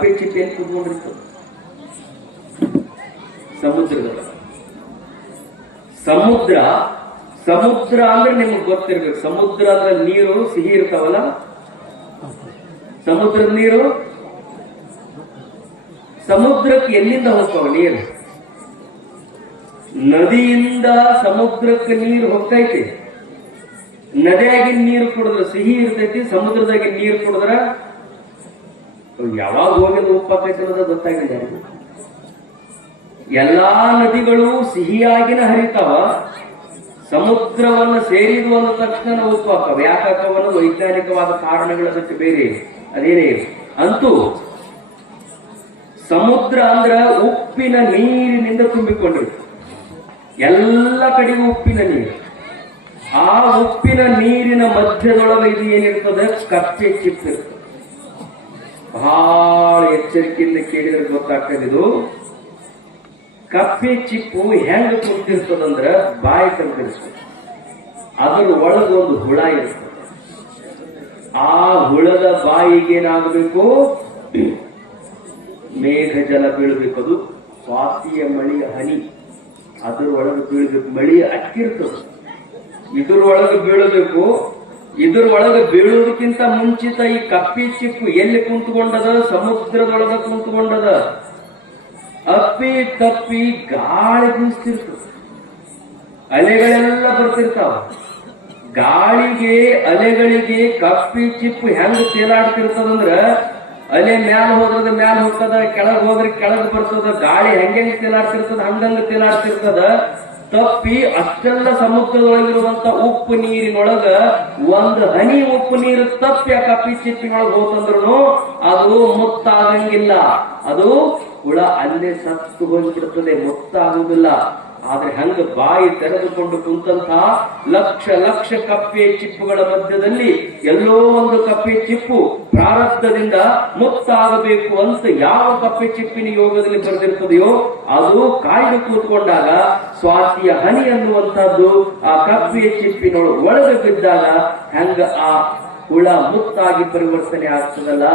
ಕಪ್ಪೆ ಚಿಪ್ಪೆ ಕುತ್ಕೊಂಡಿರ್ತದೆ ಸಮುದ್ರದ. ಸಮುದ್ರ ಸಮುದ್ರ ಅಂದ್ರೆ ನಿಮ್ಗೆ ಗೊತ್ತಿರ್ಬೇಕು. ಸಮುದ್ರ ಅಂದ್ರೆ ನೀರು, ಸಿಹಿ ಇರ್ತಾವಲ್ಲ? ಸಮುದ್ರದ ನೀರು? ಸಮುದ್ರಕ್ಕೆ ಎಲ್ಲಿಂದ ಹೋಗ್ತಾವ ನೀರು? ನದಿಯಿಂದ ಸಮುದ್ರಕ್ಕೆ ನೀರು ಹೋಗ್ತೈತಿ. ನದಿಯಾಗಿನ ನೀರು ಕುಡಿದ್ರೆ ಸಿಹಿ ಇರ್ತೈತಿ ಸಮುದ್ರದಾಗಿ ನೀರು ಕುಡಿದ್ರ ಯಾವಾಗ ಹೋಗಿ ಉಪ್ಪಾಕೈತಿ ಅನ್ನೋದು ಗೊತ್ತಾಗಿದೆ. ಎಲ್ಲಾ ನದಿಗಳು ಸಿಹಿಯಾಗಿನ ಹರಿತಾವ, ಸಮುದ್ರವನ್ನು ಸೇರಿದು ಅನ್ನೋ ತಕ್ಷಣ ಉಪ್ಪಾಕವ ಯಾಕಾಕವ ಅನ್ನೋದು ವೈಜ್ಞಾನಿಕವಾದ ಕಾರಣಗಳು ಅದಕ್ಕೆ ಬೇರೆ. ಅದೇನೇ? ಅಂತೂ ಸಮುದ್ರ ಅಂದ್ರ ಉಪ್ಪಿನ ನೀರಿನಿಂದ ತುಂಬಿಕೊಂಡಿದೆ ಎಲ್ಲ ಕಡೆಗೂ ಉಪ್ಪಿನ ನೀರು. ಆ ಉಪ್ಪಿನ ನೀರಿನ ಮಧ್ಯದೊಳಗೆ ಇದು ಏನಿರ್ತದೆ? ಕಪ್ಪೆ ಚಿಪ್ ಇರ್ತದೆ ಬಹಳ ಎಚ್ಚರಿಕೆಯಿಂದ ಕೇಳಿದ್ರೆ ಗೊತ್ತಾಗ್ತದೆ ಇದು. ಕಪ್ಪೆ ಚಿಪ್ಪು ಹೆಂಗ್ ಕುಂತಿರ್ತದಂದ್ರ ಬಾಯಿ ಕಂತಿರ್ತದೆ ಅದರ ಒಳಗೆ ಒಂದು ಹುಳ ಇರ್ತದೆ ಆ ಹುಳದ ಬಾಯಿಗೆ ಏನಾಗಬೇಕು? ಮೇಘ ಜಲ ಬೀಳಬೇಕು ಅದು. ಸ್ವಾತಿಯ ಮಳಿ, ಹನಿ. ಅದ್ರ ಒಳಗೆ ಬೀಳಬೇಕು. ಮಳಿ ಅಕ್ಕಿರ್ತದೆ. ಇದ್ರೊಳಗೆ ಬೀಳಬೇಕು. ಇದ್ರೊಳಗೆ ಬೀಳೋದಕ್ಕಿಂತ ಮುಂಚಿತ ಈ ಕಪ್ಪಿ ಚಿಪ್ಪು ಎಲ್ಲಿ ಕುಂತ್ಕೊಂಡದ? ಸಮುದ್ರದೊಳಗ ಕುಂತ್ಕೊಂಡದ. ಅಪ್ಪಿ ತಪ್ಪಿ ಗಾಳಿ ಬೀಸ್ತಿರ್ತದೆ ಅಲೆಗಳೆಲ್ಲ ಬರ್ತಿರ್ತಾವ. ಗಾಳಿಗೆ, ಅಲೆಗಳಿಗೆ ಕಪ್ಪಿ ಚಿಪ್ಪು ಹೆಂಗ್ ತೇಲಾಡ್ತಿರ್ತದಂದ್ರ ಅಲೆ ಮ್ಯಾಲ ಹೋದ್ರದ ಮ್ಯಾಲ ಹೋಗ್ತದ, ಕೆಳಗ್ ಹೋದ್ರೆ ಕೆಳಗ್ ಬರ್ತದ, ಗಾಳಿ ಹೆಂಗೆಂಗ್ ತೇಲಾಡ್ತಿರ್ತದ, ಹಂಗಂಗ ತೇಲಾಡ್ತಿರ್ತದ. ತಪ್ಪಿ ಅಷ್ಟೆಲ್ಲ ಸಮುದ್ರದೊಳಗಿರುವಂತ ಉಪ್ಪು ನೀರಿನೊಳಗ ಒಂದು ಹನಿ ಉಪ್ಪು ನೀರು ತಪ್ಪಿ ಆ ಕಪ್ಪಿ ಚಿಪ್ಪಿನೊಳಗೆ ಹೋತಂದ್ರು ಅದು ಮುತ್ತಾಗಂಗಿಲ್ಲ. ಅದು ಹುಳ ಅಲ್ಲೇ ಸತ್ತು ಹೋಗಿಬಿಡುತ್ತದೆ ಮುತ್ತಾಗುವುದಿಲ್ಲ ಆದ್ರೆ ಹಂಗ ಬಾಯಿ ತೆರೆದುಕೊಂಡು ಕುಂತಹ ಲಕ್ಷ ಲಕ್ಷ ಕಪ್ಪೆ ಚಿಪ್ಪುಗಳ ಮಧ್ಯದಲ್ಲಿ ಎಲ್ಲೋ ಒಂದು ಕಪ್ಪೆ ಚಿಪ್ಪು ಪ್ರಾರಬ್ಧದಿಂದ ಮುಕ್ತಾಗಬೇಕು ಅಂತ ಯಾವ ಕಪ್ಪೆ ಚಿಪ್ಪಿನ ಯೋಗದಲ್ಲಿ ಬರೆದಿರ್ತದೆಯೋ ಅದು ಕಾಯ್ದು ಕೂತ್ಕೊಂಡಾಗ ಸ್ವಾತಿಯ ಹನಿ ಅನ್ನುವಂತಹದ್ದು ಆ ಕಪ್ಪೆಯ ಚಿಪ್ಪಿನೊಳಗೆ ಒಳಗೆ ಬಿದ್ದಾಗ ಹೆಂಗ ಆ ಹುಳ ಮುತ್ತಾಗಿ ಪರಿವರ್ತನೆ ಆಗ್ತದಲ್ಲ?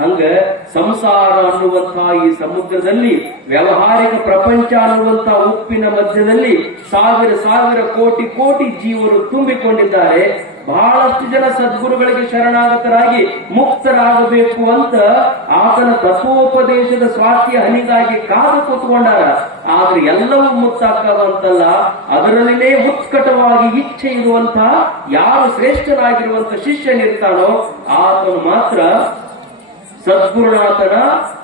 ಹಂಗ ಸಂಸಾರ ಅನ್ನುವಂತಹ ಈ ಸಮುದ್ರದಲ್ಲಿ, ವ್ಯಾವಹಾರಿಕ ಪ್ರಪಂಚ ಅನ್ನುವಂತಹ ಉಪ್ಪಿನ ಮಧ್ಯದಲ್ಲಿ ಸಾವಿರ ಸಾವಿರ ಕೋಟಿ ಕೋಟಿ ಜೀವರು ತುಂಬಿಕೊಂಡಿದ್ದಾರೆ. ಬಹಳಷ್ಟು ಜನ ಸದ್ಗುರುಗಳಿಗೆ ಶರಣಾಗತರಾಗಿ ಮುಕ್ತರಾಗಬೇಕು ಅಂತ ಆತನ ತತ್ವೋಪದೇಶದ ಸ್ವಾತಿಯ ಹನಿಗಾಗಿ ಕಾದು ಕೂತ್ಕೊಂಡಾರ. ಆದ್ರೆ ಎಲ್ಲವೂ ಮುತ್ತಾಕವಂತಲ್ಲ ಅದರಲ್ಲಿನೇ ಉತ್ಕಟವಾಗಿ ಇಚ್ಛೆ ಇರುವಂತಹ ಯಾರು ಶ್ರೇಷ್ಠನಾಗಿರುವಂತ ಶಿಷ್ಯನಿರ್ತಾನೋ ಆತನು ಮಾತ್ರ ಸದ್ಗುರುನಾಥನ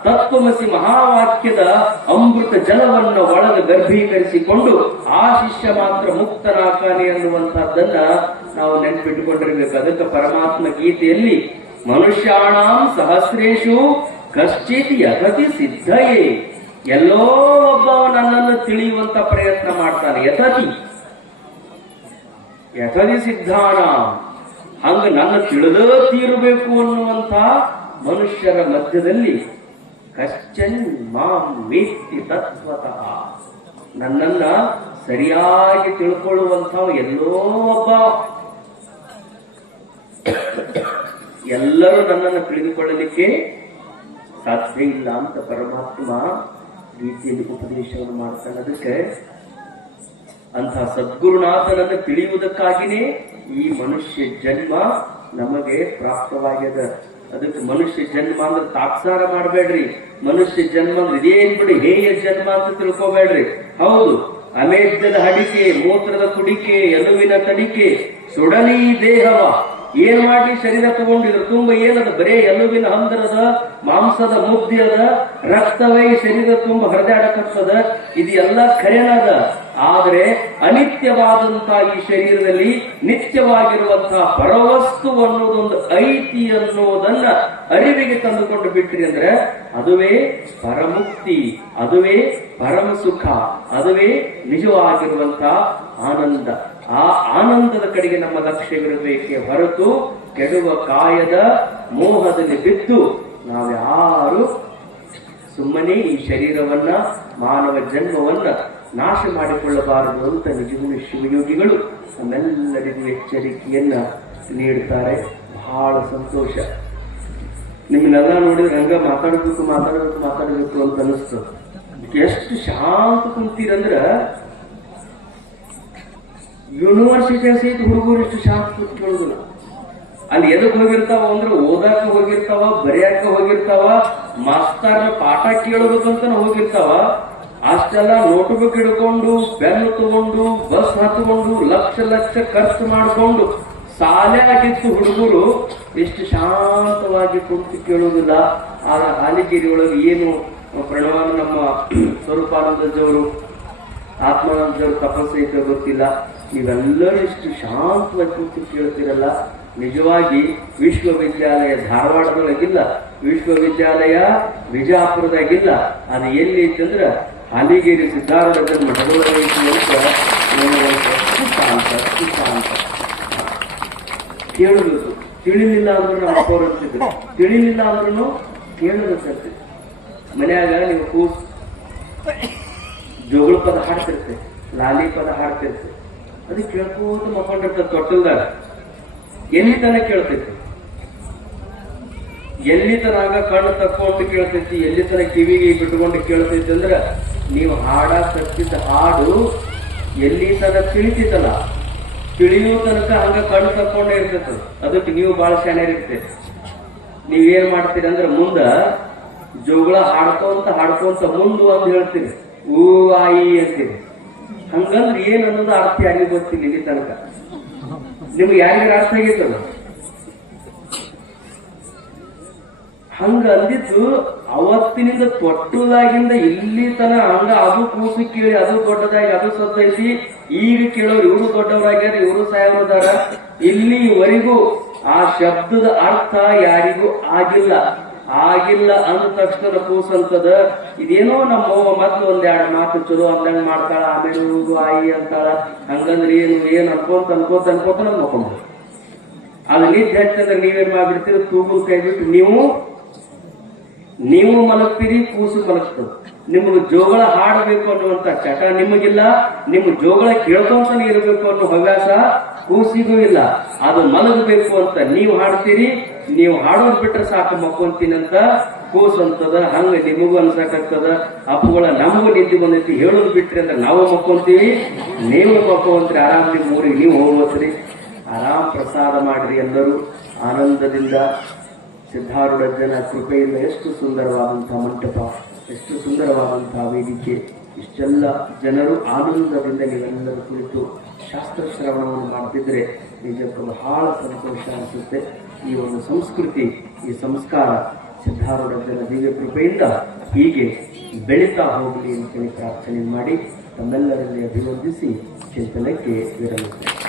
ತತ್ವಮಸಿ ಮಹಾವಾಕ್ಯದ ಅಮೃತ ಜಲವನ್ನು ಒಳಗೆ ಗರ್ಭೀಕರಿಸಿಕೊಂಡು ಆ ಶಿಷ್ಯ ಮಾತ್ರ ಮುಕ್ತನಾಕಾನೆ ಅನ್ನುವಂತಹದ್ದನ್ನ ನಾವು ನೆನ್ಪಿಟ್ಟುಕೊಂಡಿರ್ಬೇಕು. ಅದಕ್ಕೆ ಪರಮಾತ್ಮ ಗೀತೆಯಲ್ಲಿ, ಮನುಷ್ಯಾಣಾಂ ಸಹಸ್ರೇಶು ಕಶ್ಚಿತ್ ಯಥತಿ ಸಿದ್ಧಯೇ. ಎಲ್ಲೋ ಒಬ್ಬವ ನನ್ನನ್ನು ತಿಳಿಯುವಂತ ಪ್ರಯತ್ನ ಮಾಡ್ತಾನೆ. ಯಥತಿ. ಯಥದಿ ಸಿದ್ಧಾನ. ಹಂಗ ನನ್ನ ತಿಳಿದ ತೀರಬೇಕು ಅನ್ನುವಂತ ಮನುಷ್ಯರ ಮಧ್ಯದಲ್ಲಿ ಕಶ್ಚನ್ ಮಾಂ ವೇತ್ತಿ ತತ್ವತಃ. ನನ್ನನ್ನ ಸರಿಯಾಗಿ ತಿಳ್ಕೊಳ್ಳುವಂತ ಎಲ್ಲೋ ಒಬ್ಬ. ಎಲ್ಲರೂ ನನ್ನನ್ನು ತಿಳಿದುಕೊಳ್ಳಲಿಕ್ಕೆ ಸಾಧ್ಯ ಇಲ್ಲ ಅಂತ ಪರಮಾತ್ಮ ರೀತಿಯಲ್ಲಿ ಉಪದೇಶವನ್ನು ಮಾಡ್ತಾನೆ ಅದಕ್ಕೆ ಅಂತಹ ಸದ್ಗುರುನಾಥನನ್ನು ತಿಳಿಯುವುದಕ್ಕಾಗಿನೇ ಈ ಮನುಷ್ಯ ಜನ್ಮ ನಮಗೆ ಪ್ರಾಪ್ತವಾಗ್ಯದ. ಅದಕ್ಕೆ ಮನುಷ್ಯ ಜನ್ಮ ಅಂದ್ರೆ ತಾತ್ಸಾರ ಮಾಡಬೇಡ್ರಿ. ಮನುಷ್ಯ ಜನ್ಮ ಅಂದ್ರೆ ಇದೇನ್ ಬಿಡಿ ಹೇಯ ಜನ್ಮ ಅಂತ ತಿಳ್ಕೊಬೇಡ್ರಿ. ಹೌದು ಅಮೇಧ್ಯದ ಹಡಿಕೆ, ಮೂತ್ರದ ಕುಡಿಕೆ ಎಲುವಿನ ತಡಿಕೆ ಸೊಡಲಿ ದೇಹವ. ಏನ್ ಮಾಡಿ ಶರೀರ ತಗೊಂಡಿದ್ರು ತುಂಬ ಏನದ? ಬರೇ ಎಲುವಿನ ಹಂದರದ, ಮಾಂಸದ ಮುದ್ದೆ ಅದ, ರಕ್ತವೇ ಶರೀರ ತುಂಬ ಹರಿದಾಡಕತ್ತದ ಇದು ಎಲ್ಲ ಖರೇನದ? ಆದ್ರೆ ಅನಿತ್ಯವಾದಂತಹ ಈ ಶರೀರದಲ್ಲಿ ನಿತ್ಯವಾಗಿರುವಂತಹ ಪರವಸ್ತು ಅನ್ನೋದೊಂದು ಐತಿ ಅನ್ನೋದನ್ನ ಅರಿವಿಗೆ ತಂದುಕೊಂಡು ಬಿಟ್ರಿ ಅಂದ್ರೆ ಅದುವೇ ಪರಮುಕ್ತಿ, ಅದುವೇ ಪರಮ ಸುಖ ಅದುವೇ ನಿಜವಾಗಿರುವಂತಹ ಆನಂದ. ಆ ಆನಂದದ ಕಡೆಗೆ ನಮ್ಮ ಲಕ್ಷ್ಯವಿರಬೇಕೆ ಹೊರತು ಕೆಡುವ ಕಾಯದ ಮೋಹದಲ್ಲಿ ಬಿದ್ದು ನಾವ್ಯಾರು ಸುಮ್ಮನೆ ಈ ಶರೀರವನ್ನ ಮಾನವ ಜನ್ಮವನ್ನ ನಾಶ ಮಾಡಿಕೊಳ್ಳಬಾರದು ಅಂತ ನಿಜಗುಣ ಶಿವಯೋಗಿಗಳು ನಮ್ಮೆಲ್ಲರಿಗೂ ಎಚ್ಚರಿಕೆಯನ್ನ ನೀಡುತ್ತಾರೆ ಬಹಳ ಸಂತೋಷ. ನಿಮ್ಮನ್ನೆಲ್ಲ ನೋಡಿದ್ರೆ ಹಂಗ ಮಾತಾಡಬೇಕು ಮಾತಾಡಬೇಕು ಮಾತಾಡಬೇಕು ಅಂತ ಅನಿಸ್ತು ಎಷ್ಟು ಶಾಂತ ಕುಂತೀರಂದ್ರ ಯೂನಿವರ್ಸಿಟಿ ಸಹಿತ ಹುಡುಗರು ಎಷ್ಟು ಶಾಂತ ಕೂತ್ ಕೇಳುದಿಲ್ಲ ಅಲ್ಲಿ ಎದಕ್ ಹೋಗಿರ್ತಾವ ಅಂದ್ರೆ ಓದಾಕ ಹೋಗಿರ್ತಾವ, ಬರೆಯಾಕ ಹೋಗಿರ್ತಾವ ಮಾಸ್ತಾರ ಪಾಠ ಕೇಳಬೇಕಂತ ಹೋಗಿರ್ತಾವ. ಅಷ್ಟೆಲ್ಲ ನೋಟ್ಬುಕ್ ಹಿಡ್ಕೊಂಡು ಬೆನ್ ತಗೊಂಡು, ಬಸ್ ಹತ್ಕೊಂಡು ಲಕ್ಷ ಲಕ್ಷ ಖರ್ಚು ಮಾಡಿಕೊಂಡು ಸಾಲೆ ಆಗಿತ್ತು ಹುಡುಗರು. ಎಷ್ಟು ಶಾಂತವಾಗಿ ಕುಂತು ಕೇಳುವುದಿಲ್ಲ ಆ ಹಾಲಿಗೇರಿ ಒಳಗೆ ಏನು ಪ್ರಣವ ನಮ್ಮ ಸ್ವರೂಪಾನಂದಜವರು ಆತ್ಮಾನಂದವರು ತಪಸ್ಸು ಐತೆ ಗೊತ್ತಿಲ್ಲ. ನೀವೆಲ್ಲರೂ ಇಷ್ಟು ಶಾಂತವಾಗಿ ಕುಂತು ಕೇಳ್ತಿರಲ್ಲ. ನಿಜವಾಗಿ ವಿಶ್ವವಿದ್ಯಾಲಯ ಧಾರವಾಡದೊಳಗಿಲ್ಲ. ವಿಶ್ವವಿದ್ಯಾಲಯ ವಿಜಾಪುರದಾಗಿಲ್ಲ. ಅದು ಎಲ್ಲಿ ಐತಂದ್ರ ಹಾಲಿಗೇರಿ ಸಿದ್ಧಾರೂಢ ಮಠದೊಳಗೆ ಕೇಳಬೇಕು ತಿಳಿಲಿಲ್ಲ ಅಂದ್ರೂ ನಮ್ಮ ಅಪ್ಪವ್ರು ಅಂತಿದ್ರು. ತಿಳಿಲಿಲ್ಲ ಅಂದ್ರೂ ಕೇಳಬೇಕಂತೆ ಮನ್ಯಾಗ ನೀವು ಕೂಸ್ ಜೋಗಳ ಪದ ಹಾಡ್ತಿರ್ತೆ, ಲಾಲಿ ಪದ ಹಾಡ್ತಿರ್ತೆ. ಅದು ಕೇಳ್ಕೋತ ಮಕ್ಕೊಂಡಿರ್ತದೆ ತೊಟ್ಟಲ್ದಾಗ. ಎಲ್ಲಿ ತನಕ ಕೇಳ್ತೈತಿ? ಎಲ್ಲಿ ತನಕ ಕಣ್ಣು ತಕ್ಕೊಂಡು ಕೇಳ್ತೈತಿ, ಎಲ್ಲಿ ತನಕ ಕಿವಿಗೆ ಬಿಟ್ಕೊಂಡು ಕೇಳ್ತೈತಿ ಅಂದ್ರ ನೀವು ಹಾಡ ಹಾಡು ಎಲ್ಲಿ ತನಕ ತಿಳಿತಿತ್ತಲ್ಲ. ತಿಳಿಯೋ ತನಕ ಹಂಗ ಕಣ್ಣು ತಕ್ಕೊಂಡೇ ಇರ್ತೈತೆ. ಅದಕ್ಕೆ ನೀವು ಬಹಳ ನೀವು ನೀವೇನ್ ಮಾಡ್ತೀರಿ ಅಂದ್ರೆ ಮುಂದ ಜೋಗಳ ಹಾಡ್ಕೊಂತ ಹಾಡ್ಕೊಂತ ಮುಂದು ಅಂತ ಹೇಳ್ತೀರಿ. ಊ ಆಯಿ ಅಂತೀರಿ. ಹಂಗಂದ್ರೆ ಏನ್ ಅನ್ನೋದು ಅರ್ಥ ಯಾರಿಗೂ ಗೊತ್ತಿಲ್ಲ ಇಲ್ಲಿ ತನಕ. ನಿಮ್ಗೆ ಯಾರಿಗಾರ ಅರ್ಥ ಆಗೈತದ ಹಂಗ ಅಂದಿದ್ದು ಅವತ್ತಿನಿಂದ ತೊಟ್ಟುದಾಗಿಂದ ಇಲ್ಲಿ ತನ ಹಂಗ ಅದು ಕೂಸು ಕೇಳಿ, ಅದು ದೊಡ್ಡದಾಗಿ, ಅದು ಸತ್ತೈತಿ ಈಗ ಕೇಳೋರು ಇವರು ದೊಡ್ಡವರಾಗ್ಯಾರ, ಇವರು ಸಾಯವರದಾರ ಇಲ್ಲಿವರೆಗೂ ಆ ಶಬ್ದದ ಅರ್ಥ ಯಾರಿಗೂ ಆಗಿಲ್ಲ. ಆಗಿಲ್ಲ ಅಂದ ತಕ್ಷಣ ಕೂಸಂತದ, ಇದೇನೋ ನಮ್ಮವ್ವ ಮೊದ್ಲು ಒಂದೆರಡು ಮಾತು, ಚಲೋ ಅಂದಂಗ ಮಾಡ್ತಾಳ, ಆಮೇಲೆ ಹೋಗು ಆಯಿ ಅಂತಾಳ. ಹಂಗಂದ್ರೆ ಏನು, ಏನ್ ಅನ್ಕೋತ ಅನ್ಕೋತ ಅನ್ಕೋತ ನಮ್ ಮಕ್ಕಳು ಅದು ನಿದ್ದೆ ಹೆಚ್ಚಂದ್ರೆ ನೀವೇನ್ ಮಾಡ್ಬಿಡ್ತೀರಿ? ತೂಗು ಕೈ ಬಿಟ್ಟು ನೀವು ನೀವು ಮಲಗ್ತೀರಿ, ಕೂಸು ಮಲಗ್ತದೆ. ನಿಮಗೆ ಜೋಗಳ ಹಾಡಬೇಕು ಅನ್ನುವಂತ ಚಟ ನಿಮಗಿಲ್ಲ, ನಿಮ್ಮ ಜೋಗಳ ಕೇಳ್ಕೊಂತಾನೆ ಇರಬೇಕು ಅನ್ನೋ ಹವ್ಯಾಸ ಕೂಸಿಗೂ ಇಲ್ಲ. ಅದು ಮಲಗಬೇಕು ಅಂತ ನೀವು ಹಾಡ್ತೀರಿ, ನೀವು ಹಾಡೋದ್ ಬಿಟ್ರೆ ಸಾಕು ಮಕ್ಕೊಂತೀನಂತ ಕೂಸು ಅಂತದ ಹಂಗ ನಿಮಗೂ ಅನ್ಸಾಕಾಗ್ತದ ಅಪ್ಪುಗಳ ನಮಗೂ ನಿದ್ದೆ ಬಂದೈತಿ, ಹೇಳೋದು ಬಿಟ್ರಿ ಅಂದ್ರೆ ನಾವು ಮಕ್ಕೊಂತೀವಿ ನೀವು ಮಕ್ಕೊಂತ್ರಿ ಆರಾಮ್ ನಿಮ್ಮ ಊರಿಗೆ ನೀವು ಹೋಗ್ಬೋದ್ರಿ ಆರಾಮ್ ಪ್ರಸಾದ ಮಾಡ್ರಿ ಎಲ್ಲರೂ, ಆನಂದದಿಂದ ಸಿದ್ಧಾರೂಢ ಜನ ಕೃಪೆಯಿಂದ ಎಷ್ಟು ಸುಂದರವಾದಂಥ ಮಂಟಪ, ಎಷ್ಟು ಸುಂದರವಾದಂತಹ ವೇದಿಕೆ, ಇಷ್ಟೆಲ್ಲ ಜನರು ಆನಂದದಿಂದ ನೀವೆಲ್ಲರೂ ಕುಳಿತು ಶಾಸ್ತ್ರ ಶ್ರವಣವನ್ನು ಮಾಡ್ತಿದ್ರೆ ನಿಜಕ್ಕೂ ಬಹಳ ಸಂತೋಷ ಅನಿಸುತ್ತೆ. ಈ ಒಂದು ಸಂಸ್ಕೃತಿ, ಈ ಸಂಸ್ಕಾರ ಸಿದ್ಧಾರೂಢ ಜನ ದಿವ್ಯ ಕೃಪೆಯಿಂದ ಹೀಗೆ ಬೆಳೀತಾ ಹೋಗಲಿ ಅಂತೇಳಿ ಪ್ರಾರ್ಥನೆ ಮಾಡಿ ತಮ್ಮೆಲ್ಲರಲ್ಲಿ ಅಭಿವರ್ಧಿಸಿ ಚಿಂತನಕ್ಕೆ ವಿರಮಿಸ್ತೇನೆ